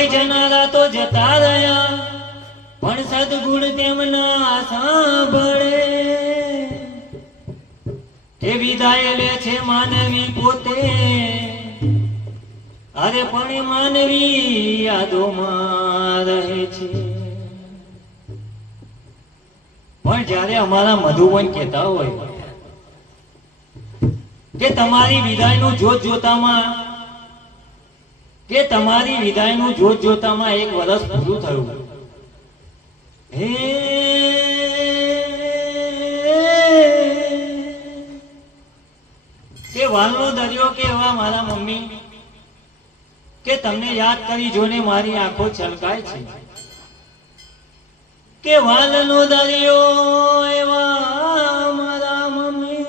ભાઈ જનારા તો જતા રહ્યા, પણ સદગુણ તેમના સાંભળે. એ વિદાય લે છે માનવી પોતે, અરે પણ માનવી યાદોમાં રહે છે. પણ જ્યારે અમારા મધુબન કહેતા હોય કે તમારી વિદાયનું જોત જોતામાં એક વર્ષ પૂરું થયું. હે કે વાલનો દરિયો કે એવા મારા મમ્મી કે તમને યાદ કરી જોને મારી આંખો છલકાય છે. કે વાલનો દરિયો એવા મારા મમ્મી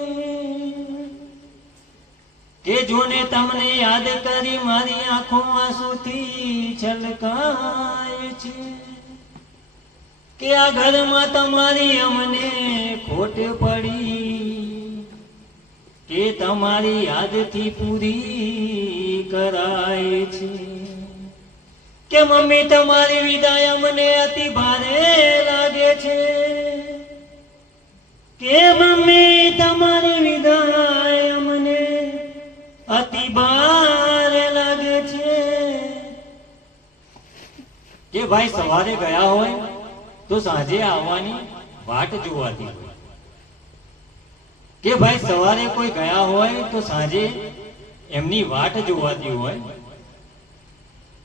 કે જોને તમને યાદ કરી મારી આંખો આંસુથી છલકાય છે. કે આ ઘરમાં તમારી અમને ખોટ પડી, કે તમારી યાદથી પૂરી કરાય છે. કે મમ્મી તમારી વિદાય અમને અતિ ભારે લાગે છે. કે મમ્મી તમારી વિદાય અમને અતિ ભારે લાગે છે. કે ભાઈ સવારે ગયા હોય તો સાંજે આવવાની વાટ જોવાતી હોય. કે ભાઈ સવારે કોઈ ગયા હોય તો સાંજે એમની વાટ જોવાતી હોય.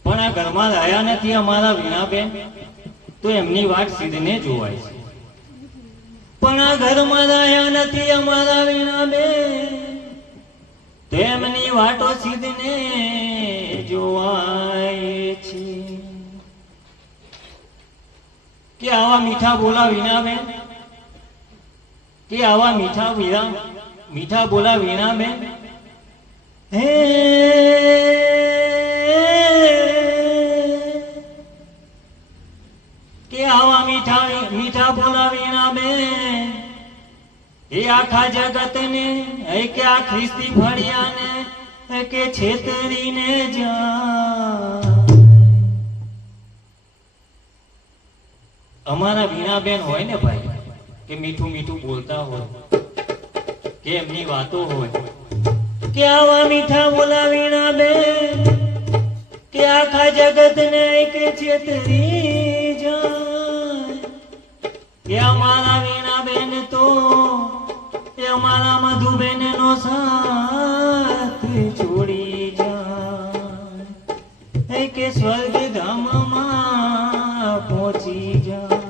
પણ આ ઘરમાં રહ્યા નથી અમારા વીણાબેન તો એમની વાટ સીધને જોવાય છે. પણ આ ઘરમાં રહ્યા નથી અમારા વીણાબેન તો એમની વાટો સીધને જોવાય છે. કે આવા મીઠા બોલા વીણાબેન, કે આવા મીઠા બોલા વીણાબેન, હે કે આવા મીઠા બોલા વીણાબેન એ આખા જગતને કે આ ખ્રિસ્તી ફળિયાને કે છેતરીને જા. અમારા વીણાબેન હોય ને ભાઈ કે મીઠું મીઠું બોલતા હોય કે એમની વાતો હોય કે આવા મીઠા બોલા વીણાબેન કે આખા જગતને કે છેતરી જાય. કે અમારા વીણાબેન તો એ અમારા મધુબેન નો સાથ છોડી જાય કે સ્વર્ગ ધામમાં પહોંચી જાય.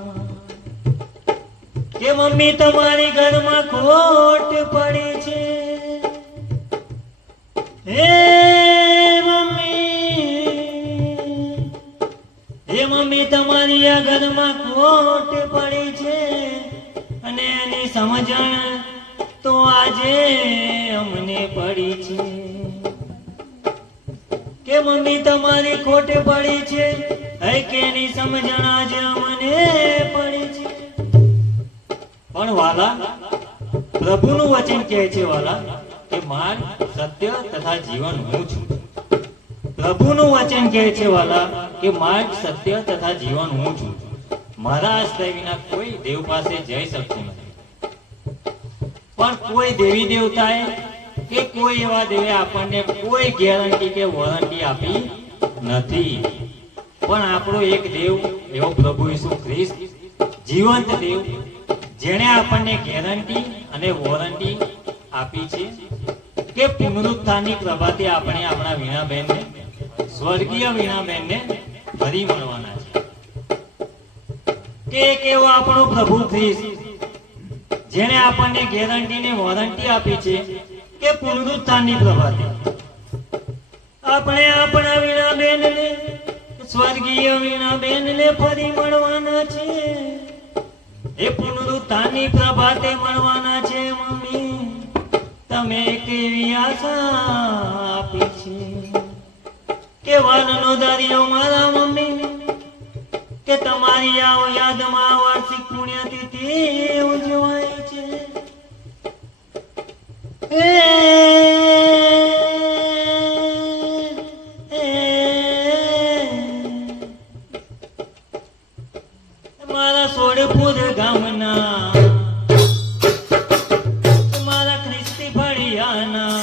કે મમ્મી તમારી ઘરમાં ખોટ પડી છે. હે મમ્મી તમારી આ ઘરમાં ખોટ પડી છે અને એની સમજણ તો આજે અમને પડી છે. કે મમ્મી તમારી ખોટ પડી છે કે એની સમજણ આજે અમને પડી છે. પણ વાલા પ્રભુનું વચન કહે છે વાલા કે માર્ગ સત્ય તથા જીવન હું છું. પ્રભુનું વચન કહે છે વાલા કે માર્ગ સત્ય તથા જીવન હું છું. મારા આશ્રય વિના કોઈ દેવ પાસે જઈ શકતું નથી. પણ કોઈ દેવી દેવતાએ કે કોઈ એવા દેવે આપણને કોઈ ગેરંટી કે વોરંટી આપી નથી. પણ આપણો એક દેવ એવો પ્રભુ ઈસુ ખ્રિસ્ત જીવંત દેવ જેણે આપણને ગેરંટી અને વોરંટી આપી છે કે પુનરુત્થાનની પ્રભાતે આપણે આપણા વીણાબેનને સ્વર્ગીય વીણાબેનને ફરી મળવાના છે. કે એક એવો આપણો પ્રભુ ખ્રિસ્ત જેણે આપણને ગેરંટી ને વોરંટી આપી છે કે પુનરુત્થાનની પ્રભાતે આપણે આપણા વીણાબેનને સ્વર્ગીય વીણાબેનને ફરી મળવાના છે. એ પુનરુત્થાનની પ્રભાતે મળવાના છે. મમ્મી તમે કેવી આશા આપી છે. કે વાલનો દરિયો મારા મમ્મી કે તમારી આ યાદમાં વાર્ષિક પુણ્યતિથિ ઉજવાય છે. જાના